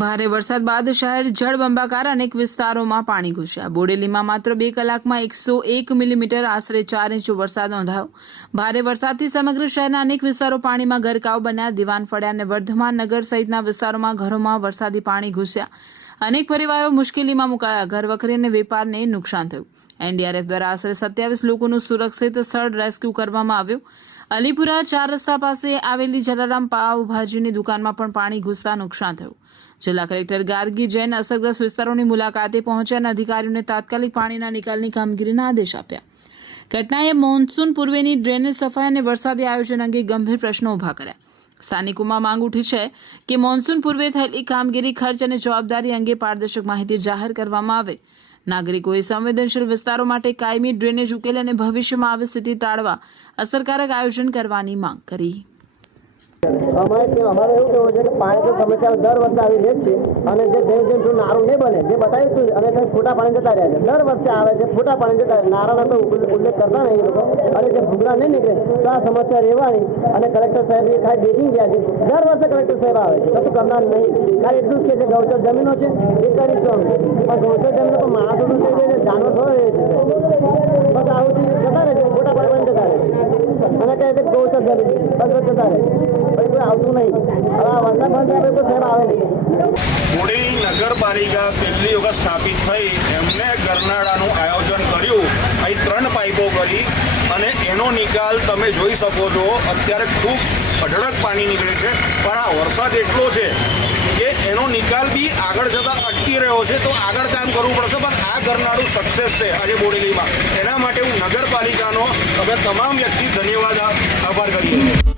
ભારે વરસાદ બાદ શહેર જળબંબાકાર, અનેક વિસ્તારોમાં પાણી ઘૂસ્યા। બોડેલીમાં માત્ર 2 કલાકમાં 101 મિલીમીટર આશરે 4 ઇંચ વરસાદ નોંધાયો। ભારે વરસાદથી સમગ્ર શહેરના અનેક વિસ્તારો પાણીમાં ગરકાવ બન્યા। દીવાનફળિયા અને વર્ધમાન નગર સહિતના વિસ્તારોમાં ઘરોમાં વરસાદી પાણી ઘૂસ્યા। અનેક પરિવારો મુશ્કેલીમાં મુકાયા। ઘરવખરી અને વેપારને નુકસાન થયું। એનડીઆરએફ દ્વારા આશરે 27 લોકોનું સુરક્ષિત સ્થળ રેસ્ક્યુ કરવામાં આવ્યું। અલીપુરા 4 રસ્તા પાસે આવેલી જલારામ પાવભાજીની દુકાનમાં પણ પાણી ઘૂસતા નુકસાન થયું। જિલ્લા કલેક્ટર ગાર્ગી જૈન અસરગ્રસ્ત વિસ્તારોની મુલાકાતે પહોંચ્યા અને અધિકારીઓને તાત્કાલિક પાણીના નિકાલની કામગીરીના આદેશ આપ્યા। ઘટનાએ મોન્સૂન પૂર્વેની ડ્રેનેજ સફાઈ અને વરસાદી આયોજન અંગે ગંભીર પ્રશ્નો ઉભા કર્યા। સ્થાનિકોમાં માંગ ઉઠી છે કે મોન્સૂન પૂર્વે થયેલી કામગીરી, ખર્ચ અને જવાબદારી અંગે પારદર્શક માહિતી જાહેર કરવામાં આવે। નાગરિકોએ સંવેદનશીલ વિસ્તારો માટે કાયમી ડ્રેનેજ ઉકેલ અને ભવિષ્યમાં આવી સ્થિતિ ટાળવા અસરકારક આયોજન કરવાની માંગ કરી। અમારે એવું કહેવું છે કે પાણી તો સમસ્યા દર વર્ષે આવી રહે છે અને જે જેમ નારું નહીં બને જે બતાવ્યું હતું અને કંઈ ફૂટા પાણી જતા રહ્યા છે। દર વર્ષે આવે છે, ફૂટા પાણી જતા રહે, નારાનો તો ઉલ્લેખ કરતા નહીં એ લોકો, અને જે ભૂગરા નહીં નીકળે તો આ સમસ્યા રહેવાની। અને કલેક્ટર સાહેબ એ ખાલી બેકિંગ ગયા છે। દર વર્ષે કલેક્ટર સાહેબ આવે છે, કશું કરનાર નહીં, ખાલી એટલું જ કે છે ગૌચર જમીનો છે એ કરીશું અમે, પણ ગૌચર જમીનો તો માણસો તો થઈ જાય છે, જાનવર થોડો રહે છે। બસ આવું જતા રહે છે, ફૂટા પાણી જતા રહે છે અને કહે છે ગૌચર જમીન બસ જતા રહે છે, આવતું નહીં। હવે આ વરસાદ બંધ તો સાહેબ આવે નહીં। બોડેલી નગરપાલિકા પહેલી વખત સ્થાપિત થઈ, એમને ગરનાળાનું આયોજન કર્યું। અહીં 3 પાઇપો કરી અને એનો નિકાલ તમે જોઈ શકો છો। અત્યારે ખૂબ અઢળક પાણી નીકળે છે, પણ આ વરસાદ એટલો છે કે એનો નિકાલ બી આગળ જતાં અટકી રહ્યો છે। તો આગળ કામ કરવું પડશે, પણ આ ગરનાળું સક્સેસ છે આજે બોડેલીમાં। એના માટે હું નગરપાલિકાનો અમે તમામ વ્યક્તિ ધન્યવાદ આભાર કરીએ છીએ।